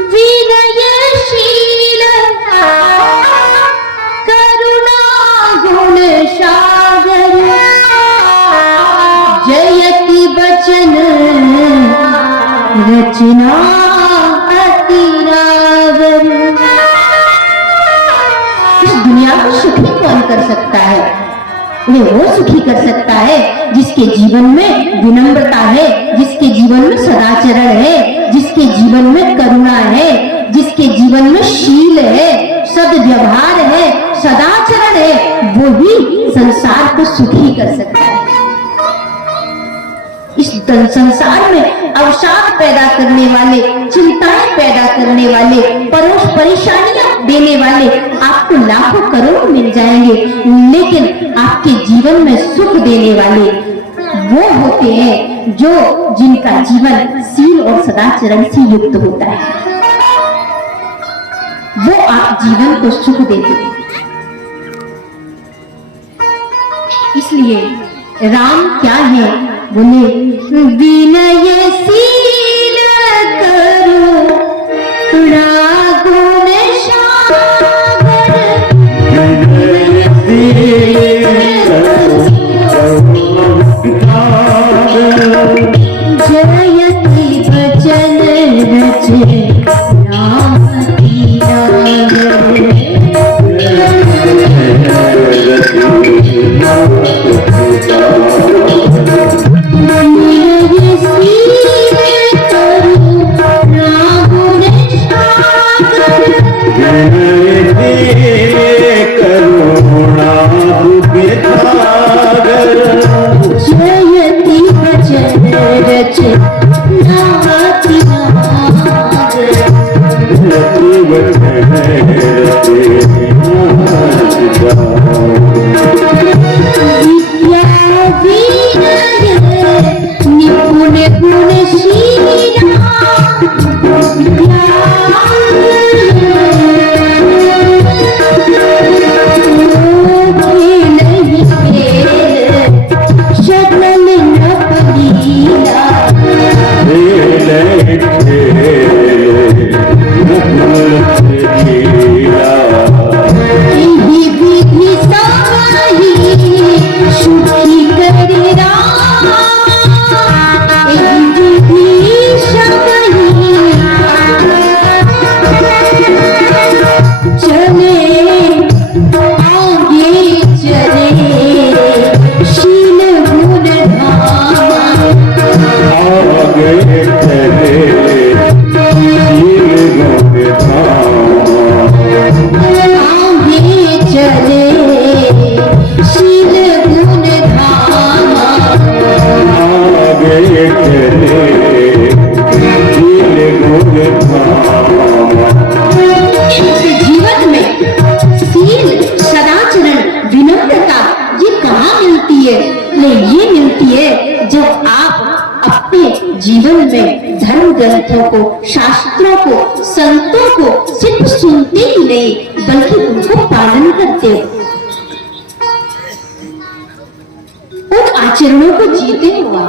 विनयशील करुणा गुण सागर जयति बचन रचना अति रागर। इस दुनिया को सुखी कौन कर सकता है? उन्हें वो सुखी कर सकता है जिसके जीवन में विनम्रता है, जिसके जीवन में सदाचरण है, जिसके जीवन में करुणा है, जिसके जीवन में शील है, सद्व्यवहार है, सदाचरण है, वो ही संसार को सुखी कर सकता है। इस संसार में अवसाद पैदा करने वाले, चिंताएं पैदा करने वाले, परेशानियां देने वाले आपको लाखों करोड़ मिल जाएंगे, लेकिन आपके जीवन में सुख देने वाले वो होते हैं जो जिनका जीवन सील और सदाचरण से युक्त होता है। वो आप जीवन को सुख देते हैं। इसलिए राम क्या है? बोले विनयशील करुणा गुण सागर जयति बचन रचना अति रागर। जीवन में धर्म ग्रंथों को, शास्त्रों को, संतों को सिर्फ सुनते ही नहीं बल्कि उनको पालन करते, उन आचरणों को जीते हुआ।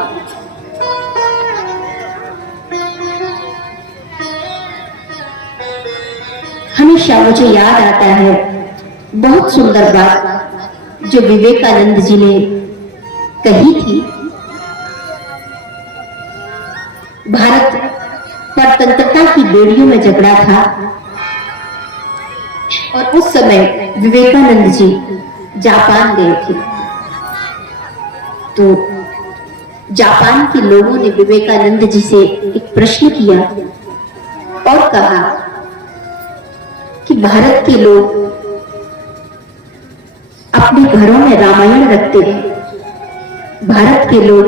हमेशा मुझे याद आता है बहुत सुंदर बात जो विवेकानंद जी ने कही थी। भारत स्वतंत्रता की बेड़ियों में झगड़ा था और उस समय विवेकानंद जी जापान गए थे। तो जापान के लोगों ने विवेकानंद जी से एक प्रश्न किया और कहा कि भारत के लोग अपने घरों में रामायण रखते हैं, भारत के लोग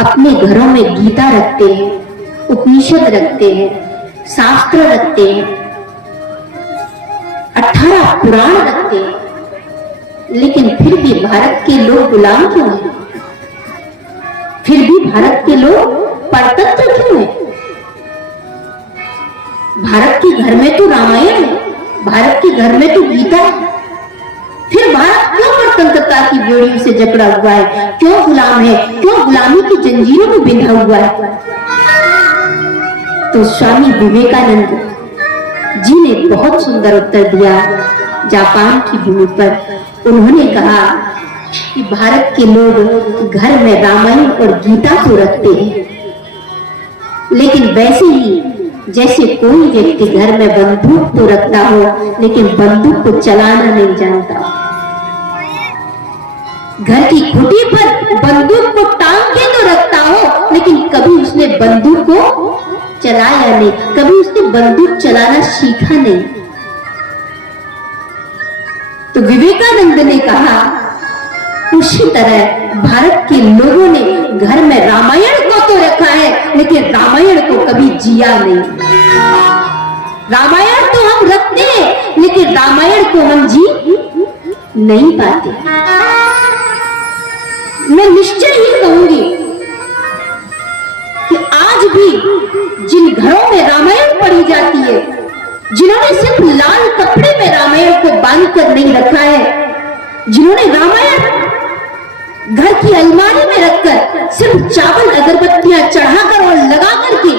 अपने घरों में गीता रखते हैं, उपनिषद रखते हैं, शास्त्र रखते हैं, 18 पुराण रखते हैं, लेकिन फिर भी भारत के लोग गुलाम क्यों हैं? फिर भी भारत के लोग परतंत्र क्यों हैं? भारत के घर में तो रामायण है, भारत के घर में तो गीता है, फिर भारत क्यों परतंत्रता की बेड़ियों से जकड़ा हुआ है? क्यों गुलाम है? क्यों गुलामी की जंजीरों में बिंधा हुआ है? तो स्वामी विवेकानंद जी ने बहुत सुंदर उत्तर दिया। जापान की भूमि पर उन्होंने कहा कि भारत के लोग घर में रामायण और गीता तो रखते हैं, लेकिन वैसे ही जैसे कोई व्यक्ति घर में बंदूक तो रखता हो लेकिन बंदूक को चलाना नहीं जानता। घर की खुटी पर बंदूक को टांग के तो रखता हो लेकिन कभी उसने बंदूक को चलाया नहीं, कभी उसने बंदूक चलाना सीखा नहीं। तो विवेकानंद ने कहा उसी तरह भारत के लोगों ने घर में रामायण को तो रखा है लेकिन रामायण को कभी जिया नहीं। रामायण तो हम रखते हैं लेकिन रामायण को हम जी नहीं पाते। मैं निश्चय ही कहूंगी कि आज भी जिन घरों में रामायण पढ़ी जाती है, जिन्होंने सिर्फ लाल कपड़े में रामायण को बांध कर नहीं रखा है, जिन्होंने रामायण घर की अलमारी में रखकर सिर्फ चावल अगरबत्तियां चढ़ाकर और लगा करके,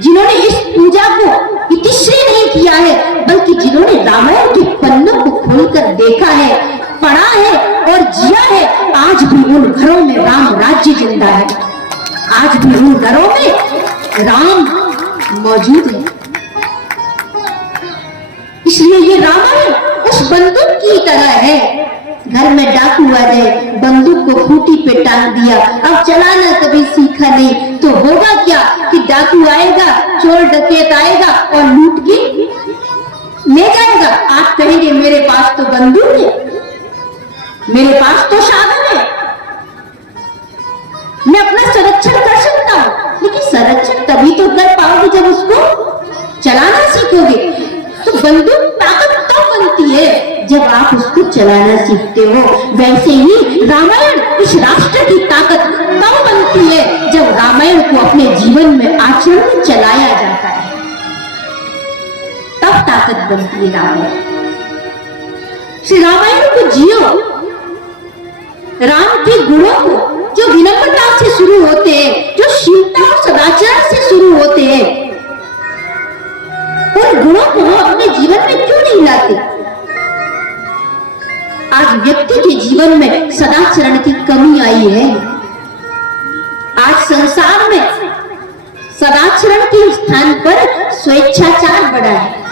जिन्होंने इस पूजा को इतिश्री नहीं किया है बल्कि जिन्होंने रामायण के पन्नों को खोलकर देखा है, पढ़ा है और जिया है, आज भी उन घरों में राम राज्य जिंदा है। आज भी उन घरों में राम मौजूद है। इसलिए ये रामायण उस बंदूक की तरह है। घर में डाकू आ जाए, बंदूक को खूंटी पे टांग दिया, अब चलाना कभी सीखा नहीं तो होगा क्या कि डाकू आएगा, चोर डकैत आएगा और लूट के ले जाएगा। आप कहेंगे मेरे पास तो बंदूक है, मेरे पास तो साधन है, मैं अपना संरक्षण कर सकता हूं, लेकिन संरक्षण तभी तो कर पाओगे जब उसको चलाना सीखोगे। तो बंदूक ताकत तो बनती है जब आप उसको चलाना सीखते हो। वैसे ही रामायण इस राष्ट्र की ताकत तब बनती है जब रामायण को अपने जीवन में आचरण में चलाया जाता है, तब ताकत बनती है रामायण। श्री रामायण को जियो, राम के गुणों को जो विनम्रता से शुरू होते हैं, जो शीलता और सदाचार से शुरू होते हैं, उन गुणों को हम अपने जीवन में क्यों नहीं लाते? आज व्यक्ति के जीवन में सदाचरण की कमी आई है। आज संसार में सदाचरण के स्थान पर स्वेच्छाचार बढ़ा है।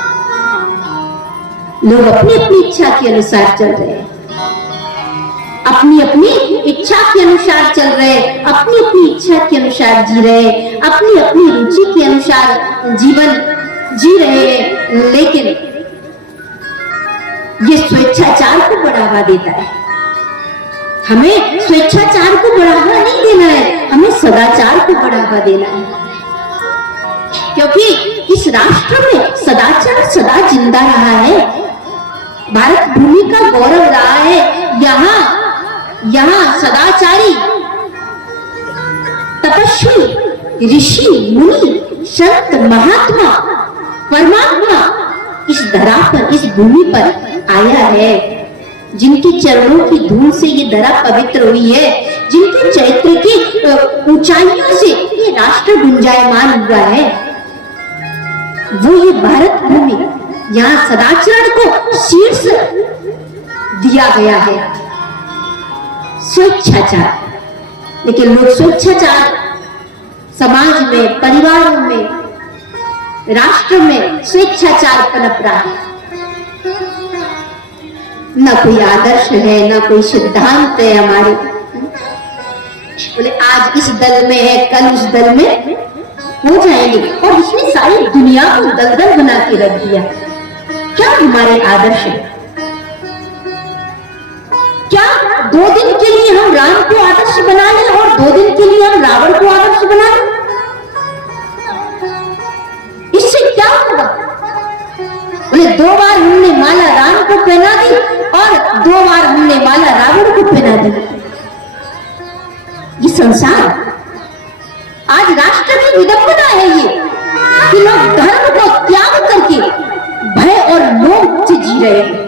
लोग अपनी अपनी इच्छा के अनुसार चल रहे हैं, अपनी अपनी इच्छा के अनुसार चल रहे, अपनी अपनी इच्छा के अनुसार जी रहे, अपनी अपनी रुचि के अनुसार जीवन जी रहे हैं। लेकिन ये स्वेच्छाचार को बढ़ावा देता है। हमें स्वेच्छाचार को बढ़ावा नहीं देना है, हमें सदाचार को बढ़ावा देना है, क्योंकि इस राष्ट्र में सदाचार सदा जिंदा रहा है। भारत भूमि का गौरव रहा है। यहाँ सदाचारी, तपस्वी, ऋषि, मुनि, संत, महात्मा, परमात्मा इस धरा पर, इस भूमि पर आया है, जिनके चरणों की धूल से ये धरा पवित्र हुई है, जिनके चैत्र की ऊंचाइयों से ये राष्ट्र गुंजायमान हुआ है, वो ये भारत भूमि, यहाँ सदाचरण को शीर्ष दिया गया है। स्वेच्छाचार, लेकिन लोग स्वेच्छाचार समाज में, परिवारों में, राष्ट्र में स्वेच्छाचार पनप रहा है। न कोई आदर्श है, न कोई सिद्धांत है हमारे। बोले आज इस दल में है, कल उस दल में हो जाएंगे, और इसने सारी दुनिया को दलदल बना के रख दिया। क्या हमारे आदर्श है? क्या 2 दिन के लिए हम राम को आदर्श बना लें और 2 दिन के लिए हम रावण को आदर्श बना लें? इससे क्या होगा? बोले 2 बार हमने माला राम को पहना दी और 2 बार हमने माला रावण को पहना दी। ये संसार, आज राष्ट्र की विडंबना है ये कि लोग धर्म को त्याग करके भय और लोभ से जी रहे हैं,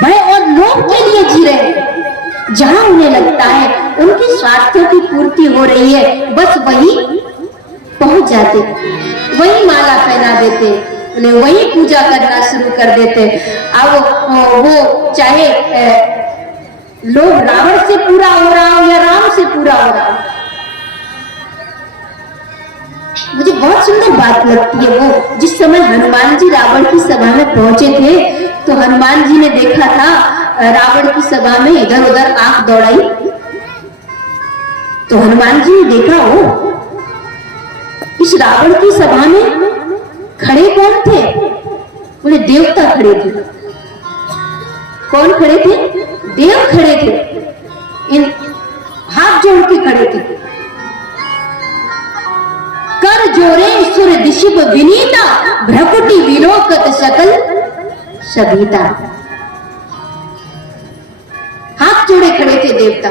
भय और लोभ के लिए जी रहे हैं। जहां उन्हें लगता है उनके स्वार्थों की पूर्ति हो रही है, बस वही पहुंच जाते, वही माला पहना देते, उन्हें वही पूजा करना शुरू कर देते। अब वो चाहे लोग रावण से पूरा हो रहा हो या राम से पूरा हो रहा हो। मुझे बहुत सुंदर बात लगती है वो, जिस समय हनुमान जी रावण की सभा में पहुंचे थे तो हनुमान जी ने देखा था रावण की सभा में इधर उधर आंख दौड़ाई, तो हनुमान जी ने देखा हो इस रावण की सभा में खड़े कौन थे? बोले देवता खड़े थे। कौन खड़े थे? देव खड़े थे, इन हाथ जोड़ के खड़े थे। कर जोरे सुर दिशिप विनीता, भ्रकुटी विलोकत सकल सभीता। हाथ जोड़े खड़े थे देवता।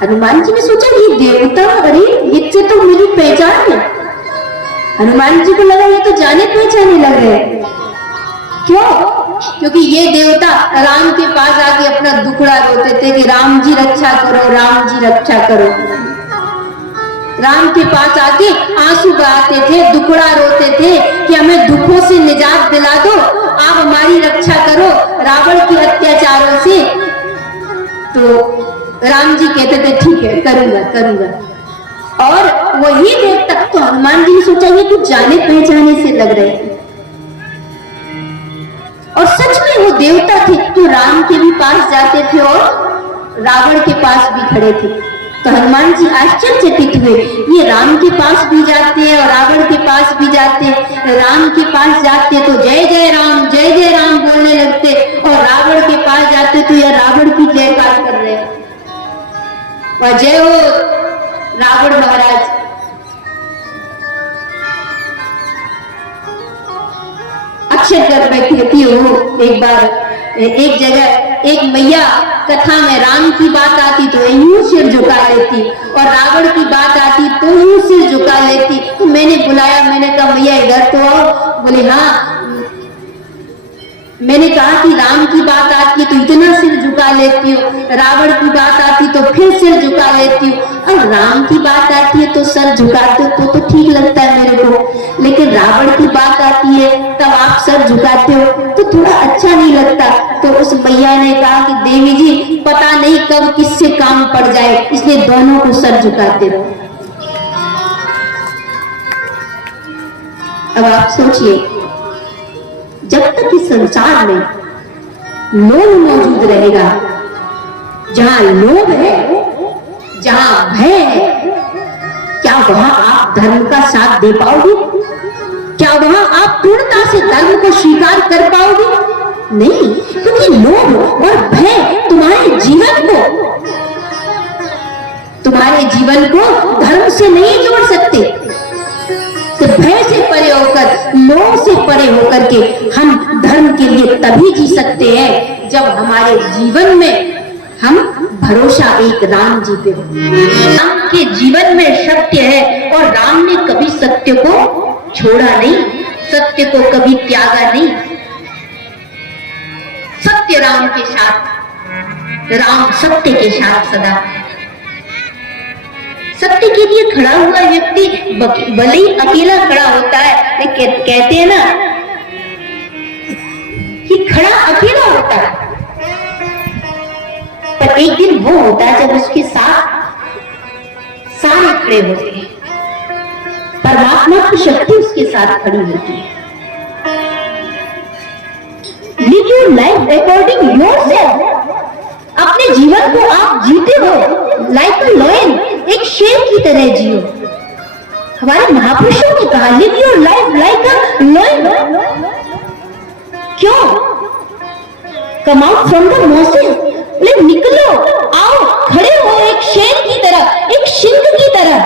हनुमान जी ने सोचा ये देवता, अरे इससे तो मेरी पहचान है। हनुमान जी को लगा ये तो जाने पहचाने लग रहे हैं। क्यों? क्योंकि ये देवता राम के पास आके अपना दुखड़ा रोते थे कि राम जी रक्षा करो, राम जी रक्षा करो। राम के पास आके आंसू बहाते थे, दुखड़ा रोते थे कि हमें दुखों से निजात दिला दो, आप हमारी रक्षा करो रावण के अत्याचारों से। तो राम जी कहते थे ठीक है करूंगा करूंगा। और वही देवता, तो हनुमान जी ने सोचा ये कुछ जाने पहचाने से लग रहे थे, और सच में वो देवता थे तो राम के भी पास जाते थे और रावण के पास भी खड़े थे। तो हनुमान जी आश्चर्यचकित हुए, ये राम के पास भी जाते हैं और रावण के पास भी जाते हैं। राम के पास जाते तो जय जय राम बोलने लगते, और रावण के पास जाते तो यह रावण की जयकार कर रहे हैं, और जय हो रावण महाराज। अक्षर कर बैठी हो। एक बार एक जगह एक मैया कथा में राम की बात आती तो यूं सिर झुका लेती, और रावण की बात आती तो यूं सिर झुका लेती। तो मैंने बुलाया, मैंने कहा मैया इधर तो आओ। बोले हाँ। मैंने कहा कि राम की बात आती है तो इतना सिर झुका लेती हो, रावण की बात आती तो फिर सिर झुका लेती हो, और राम की बात आती है तो सर झुकाते हो तो ठीक लगता है मेरे को, लेकिन रावण की बात आती है तब आप सर झुकाते हो तो थोड़ा अच्छा नहीं लगता। तो उस मैया ने कहा कि देवी जी पता नहीं कब किससे काम पड़ जाए, इसलिए दोनों को सर झुकाते रहो। अब आप सोचिए, जब तक इस संसार में लोभ मौजूद रहेगा, जहां लोभ है, जहां भय है, क्या वहां आप धर्म का साथ दे पाओगे? क्या वहां आप पूर्णता से धर्म को स्वीकार कर पाओगे? नहीं, क्योंकि लोभ और भय तुम्हारे जीवन को धर्म से नहीं जोड़ सकते। तो भय से परे होकर, लोभ से परे होकर के हम धर्म के लिए तभी जी सकते हैं जब हमारे जीवन में हम भरोसा एक राम जी पे हो। राम के जीवन में सत्य है और राम ने कभी सत्य को छोड़ा नहीं, सत्य को कभी त्यागा नहीं। सत्य राम के साथ, राम सत्य के साथ सदा। सत्य के लिए खड़ा हुआ व्यक्ति भले ही अकेला खड़ा होता है, लेकिन कहते हैं ना कि खड़ा अकेला होता है, पर एक दिन वो होता है जब उसके साथ सारे खड़े होते हैं, परमात्मा की शक्ति उसके साथ खड़ी होती है। Live your life according yourself। अपने जीवन को आप जीते हो लाइक अ लायन, एक शेर की तरह जियो। हमारे महापुरुषों ने कहा live your life like a lion. क्यों? Come out from the masses, निकलो, आओ, खड़े हो एक शेर की तरह, एक सिंह की तरह,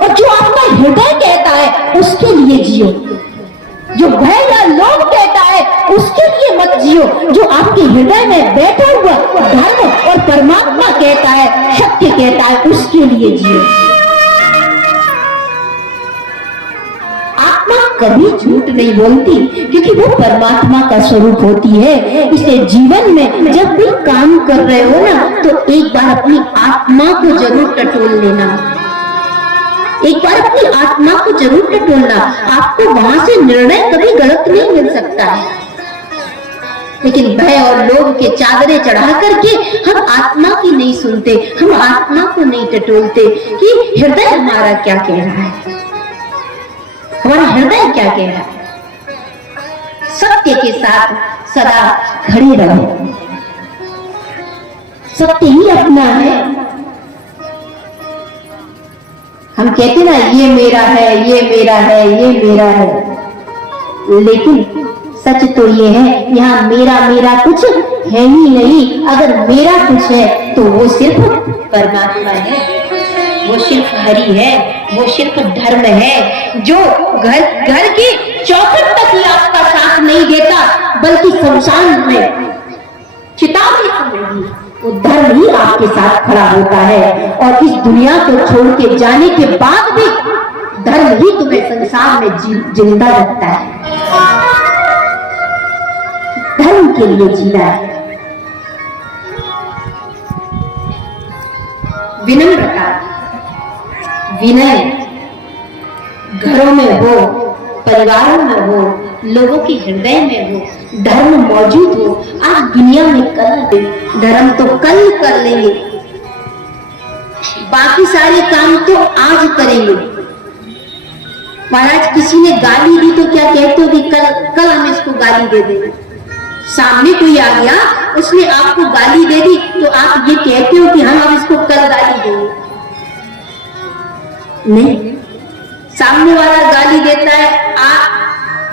और जो आपका हृदय कहता है उसके लिए जियो। जो भय या लोभ कहता है उसके लिए मत जियो। जो आपके हृदय में बैठा हुआ धर्म और परमात्मा कहता है, सत्य कहता है, उसके लिए जियो। आत्मा कभी झूठ नहीं बोलती, क्योंकि वो परमात्मा का स्वरूप होती है। इसलिए जीवन में जब भी काम कर रहे हो ना, तो एक बार अपनी आत्मा को जरूर टटोल लेना, एक बार अपनी आत्मा को जरूर टटोलना, आपको वहां से निर्णय कभी गलत नहीं मिल सकता है। लेकिन भय और लोभ के चादरें चढ़ा करके हम आत्मा की नहीं सुनते, हम आत्मा को नहीं टटोलते कि हृदय हमारा क्या कह रहा है, हमारा हृदय क्या कह रहा है। सत्य के साथ सदा खड़े रहो, सत्य ही अपना है। हम कहते ना ये मेरा है, ये मेरा है, ये मेरा है, लेकिन सच तो ये है यहाँ मेरा मेरा कुछ है ही नहीं। अगर मेरा कुछ है तो वो सिर्फ परमात्मा है, वो सिर्फ हरि है, वो सिर्फ धर्म है, जो घर की चौखट तक ही आपका साथ नहीं देता, बल्कि शमशान में चिता के समय भी वो धर्म ही आपके साथ खड़ा होता है। और इस दुनिया को छोड़ के जाने के बाद भी धर्म ही तुम्हें संसार में जिंदा रखता है। धर्म के लिए जीना है। विनम्रता, विनय घरों में हो, परिवारों में हो, लोगों के हृदय में हो, धर्म मौजूद हो। आज दुनिया में कल धर्म तो कल कर लेंगे, बाकी सारे काम तो आज करेंगे। महाराज किसी ने गाली दी तो क्या कहते हो कि कल हम इसको गाली दे देंगे। सामने कोई आ गया, उसने आपको गाली दे दी तो आप ये कहते हो कि हम इसको कल गाली देंगे? नहीं, सामने वाला गाली देता है,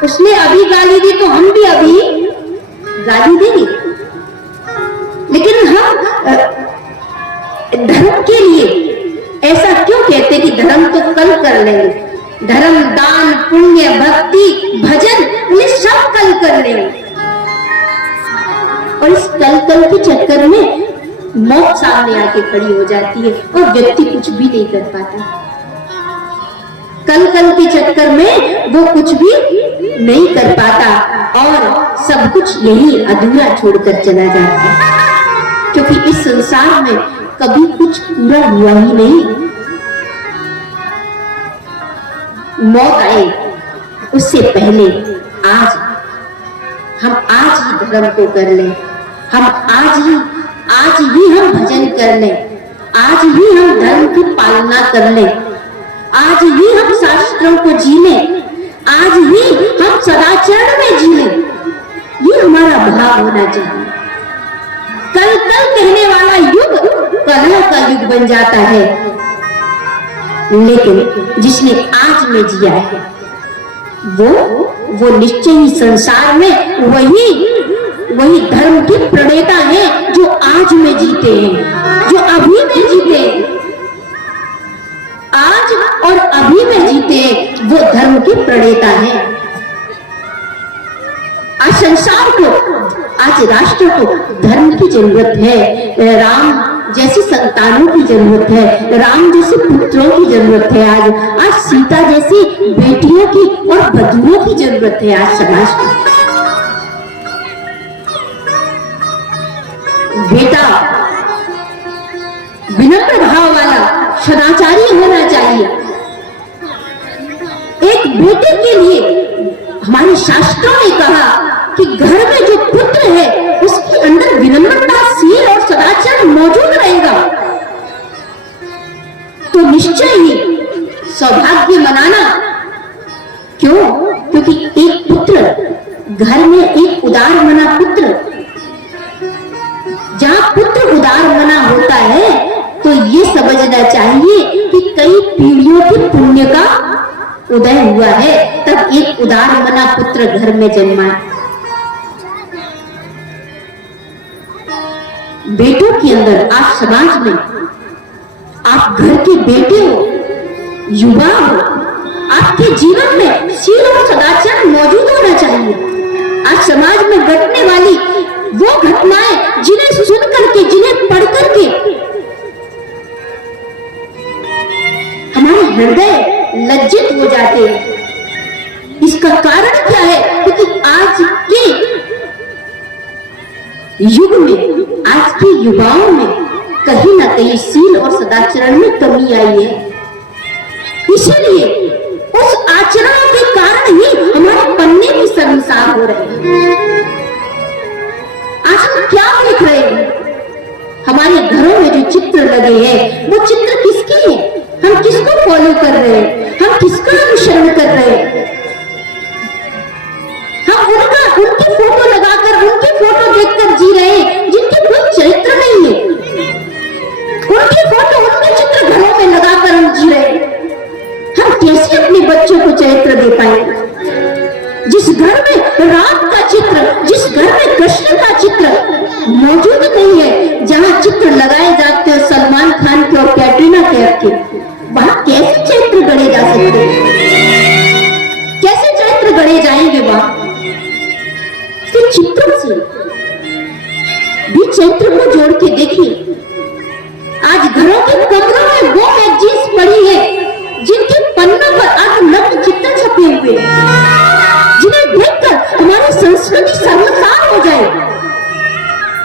उसने अभी गाली दी तो हम भी अभी गाली देंगे। लेकिन हम धर्म के लिए ऐसा क्यों कहते कि धर्म तो कल कर लेंगे? धर्म, दान, पुण्य, भक्ति, भजन, ये सब कल कर लेंगे। और इस कल के चक्कर में मौत सामने आके खड़ी हो जाती है और व्यक्ति कुछ भी नहीं कर पाता। कल के चक्कर में वो कुछ भी नहीं कर पाता और सब कुछ यही अधूरा छोड़कर चला जाता है, क्योंकि इस संसार में कभी कुछ पूरा हुआ ही नहीं। मौत आए उससे पहले आज ही धर्म को कर लें, हम आज ही हम भजन कर लें, आज ही हम धर्म की पालना कर लें, आज ही हम शास्त्रों को जी लें, आज ही हम सदाचरण में जी लें। ये हमारा भाव होना चाहिए। कल कहने वाला युग कलह का युग बन जाता है, लेकिन जिसने आज में जिया है वो निश्चय ही संसार में वही धर्म के प्रणेता है, जो आज में जीते हैं, जो अभी में जीते हैं, आज और अभी में जीते हैं, वो धर्म के प्रणेता है। आज संसार को, आज राष्ट्र को धर्म की जरूरत है, राम जैसी संतानों की जरूरत है, राम जैसे पुत्रों की जरूरत है। आज सीता जैसी बेटियों की और बधुओं की जरूरत है आज समाज को। बेटा विनम्र भाव वाला सदाचारी होना चाहिए। एक बेटे के लिए हमारे शास्त्रों ने कहा कि घर में जो पुत्र है उसके अंदर विनम्रता, शील और सदाचार मौजूद रहेगा तो निश्चय ही सौभाग्य मनाना। क्यों? क्योंकि एक पुत्र घर में, एक उदार मना पुत्र, जहां पुत्र उदार मना होता है तो ये समझना चाहिए कि कई पीढ़ियों के पुण्य का उदय हुआ है, तब एक उदार मना पुत्र घर में जन्मा है। बेटों के अंदर, आज समाज में आप घर के बेटे हो, युवा हो, आपके जीवन में शील और सदाचार मौजूद होना चाहिए। आज समाज में घटने वाली वो घटनाएं जिन्हें सुन करके, जिन्हें पढ़ करके हमारे हृदय लज्जित हो जाते हैं। इसका कारण क्या है? क्योंकि आज के युग में, आज के युवाओं में कहीं ना कहीं शील और सदाचरण में कमी आई है। इसीलिए उस आचरण के कारण ही हमारे पन्ने भी शर्मसार हो रहे हैं। आज हम क्या देख रहे हैं? हमारे घरों में जो चित्र लगे हैं वो चित्र किसके हैं? हम किसको फॉलो कर रहे हैं? हम किसका अनुसरण कर रहे हैं? हम उनकी फोटो लगाकर, उनकी फोटो देखकर जी रहे हैं जिनके कोई चरित्र नहीं है। उनकी फोटो, उनके चित्र घरों में लगाकर हम जी रहे हैं। हम कैसे अपने बच्चों को चरित्र दे पाएंगे? जिस घर में राम का चित्र, जिस घर में कृष्ण का चित्र मौजूद नहीं है, जहां चित्र लगाए जाते हैं सलमान खान के और कैटरीना कैफ के, वहां कैसे चरित्र गढ़े जा सकते हैं? कैसे चरित्र गढ़े जाएंगे वहां? चित्रों से भी चरित्र को जोड़ के देखिए। आज घरों के कमरों में वो मैगजीन्स पड़ी है जिनके पन्नों पर आज नग्न चित्र छपे हुए हैं, जिन्हें देखकर हमारी संस्कृति शर्मसार हो जाए।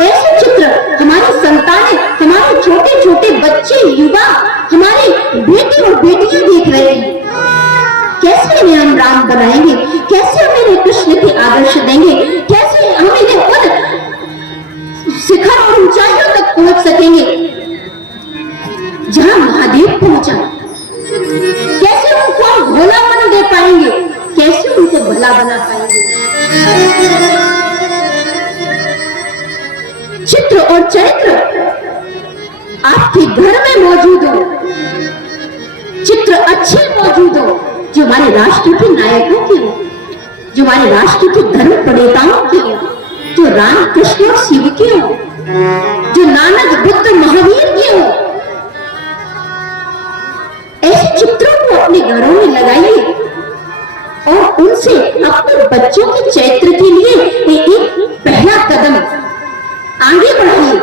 ऐसे चित्र हमारी संतानें, हमारे छोटे छोटे बच्चे, युवा, हमारे बेटे और बेटियां देख रहे हैं। कैसे इन्हें हम राम बनाएंगे? कैसे हम इन्हें कृष्ण के आदर्श देंगे? कैसे हम इन्हें उन शिखर और ऊंचाइयों तक पहुंच सकेंगे जहां महादेव पहुंचा? कैसे उनको हम भोलापन दे पाएंगे? कैसे उनको भला बना पाएंगे? चित्र और चरित्र आपके घर में मौजूद हो, चित्र अच्छे मौजूद हो, जो हमारे राष्ट्र के नायकों के हो, जो हमारे राष्ट्र के धर्म प्रणेताओं के हो, जो राम कृष्ण और शिव के हो, जो नानक बुद्ध महावीर के हो। ऐसे चित्रों को अपने घरों में लगाइए और उनसे अपने बच्चों के चरित्र के लिए एक पहला कदम आगे बढ़ाइए।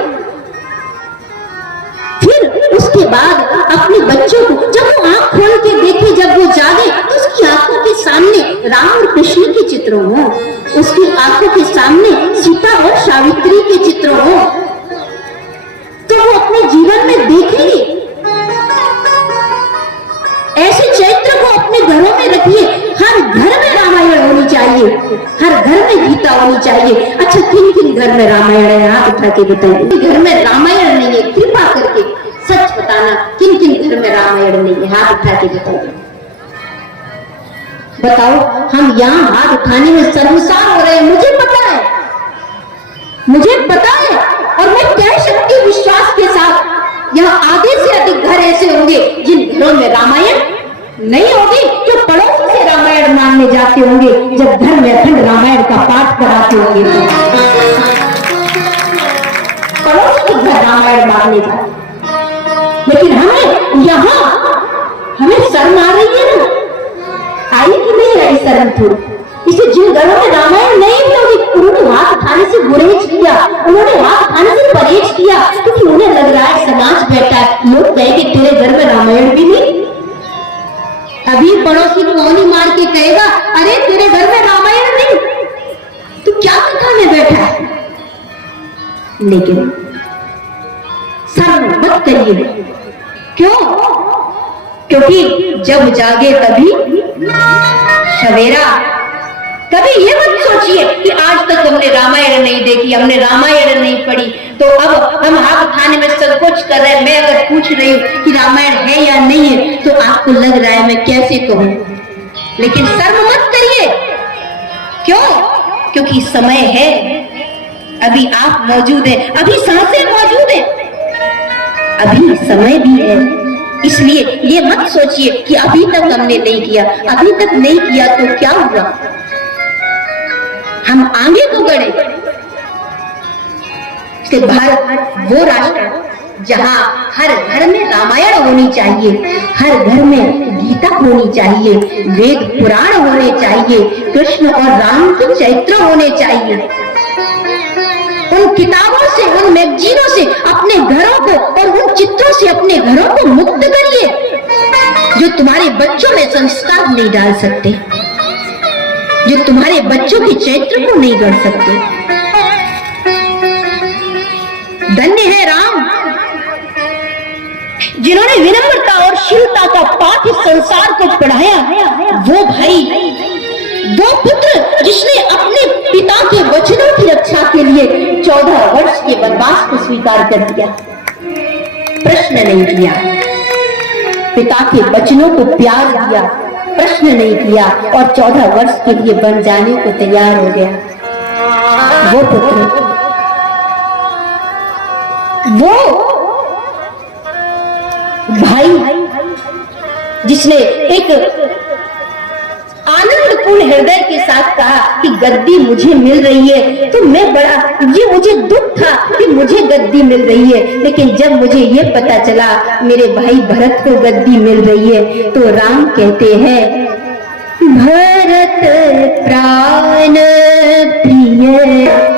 फिर उसके बाद अपने बच्चों को जब वो आंख खोल के देखे, जब वो जागे, तो उसकी आंखों के सामने राम और कृष्ण के चित्र हो, उसकी आंखों के सामने सीता और सावित्री के चित्र हो, तो वो अपने जीवन में देखेंगे। ऐसे चरित्र को अपने घरों में रखिए। हर घर में रामायण होनी चाहिए, हर घर में गीता होनी चाहिए। अच्छा, किन किन घर में रामायण है? हाथ उठा के बताइए। घर में रामायण नहीं है, कृपा करके सच बताना, किन किन घर में रामायण नहीं है? हाथ उठा के बताइए। बताओ, हम यहाँ हाथ उठाने में शर्मसार हो रहे हैं। मुझे पता है, मुझे पता है, और मैं कह सकती हूँ विश्वास के साथ, यहाँ आधे से अधिक घर ऐसे होंगे जिन घरों में रामायण नहीं होगी, जो पड़ोसी से रामायण मानने जाते होंगे जब घर में अखंड रामायण का पाठ कराते होंगे। पड़ोसी के घर रामायण मानने जाते, लेकिन हमें यहाँ हमें शर्म आ रही है ना? आई कि नहीं आई शर्म? थोड़ी इसे जिन घरों में रामायण नहीं होगी, उन्होंने हाथ उठाने से गुरेज किया, उन्होंने हाथ उठाने से परहेज किया, क्योंकि उन्हें लग रहा है समाज बैठा है, लोग कहेंगे तेरे घर में रामायण भी नहीं। अभी पड़ोसी को गोली मार के कहेगा, अरे तेरे घर में रामायण नहीं, तू क्या दिखाने बैठा है? लेकिन शर्म मत करिए। क्यों? क्योंकि जब जागे तभी सवेरा। कभी ये मत सोचिए कि आज तक हमने रामायण नहीं देखी, हमने रामायण नहीं पढ़ी, तो अब हम हाथ उठाने में संकोच कर रहे हैं। मैं अगर पूछ रही हूँ कि रामायण है या नहीं है, तो आपको लग रहा है मैं कैसे कहूँ, लेकिन शर्म मत करिए। क्यों? क्योंकि समय है, अभी आप मौजूद हैं, अभी सांसें मौजूद हैं, अभी समय भी है। इसलिए ये मत सोचिए कि अभी तक हमने नहीं किया, अभी तक नहीं किया तो क्या हुआ, हम आगे तो बढ़े। भारत वो राष्ट्र जहां हर घर में रामायण होनी चाहिए, हर घर में गीता होनी चाहिए, वेद पुराण होने चाहिए, कृष्ण और राम के चरित्र होने चाहिए। उन किताबों से, उन मैगजीनों से अपने घरों को और उन चित्रों से अपने घरों को मुक्त करिए, जो तुम्हारे बच्चों में संस्कार नहीं डाल सकते, जो तुम्हारे बच्चों के चरित्र को नहीं गढ़ सकते। धन्य है राम, जिन्होंने विनम्रता और शीलता का पाठ इस संसार को पढ़ाया, वो भाई, वो पुत्र जिसने अपने पिता के वचनों की रक्षा के लिए 14 वर्ष के वनवास को स्वीकार कर दिया, प्रश्न नहीं किया, पिता के वचनों को प्यार दिया, प्रश्न नहीं किया और 14 वर्ष के लिए बन जाने को तैयार हो गया। वो पुत्र, वो भाई जिसने एक आनंदपूर्ण हृदय के साथ कहा कि गद्दी मुझे मिल रही है, तो मैं बड़ा, ये मुझे दुख था कि मुझे गद्दी मिल रही है, लेकिन जब मुझे ये पता चला मेरे भाई भरत को गद्दी मिल रही है, तो राम कहते हैं, भरत प्राण प्रिय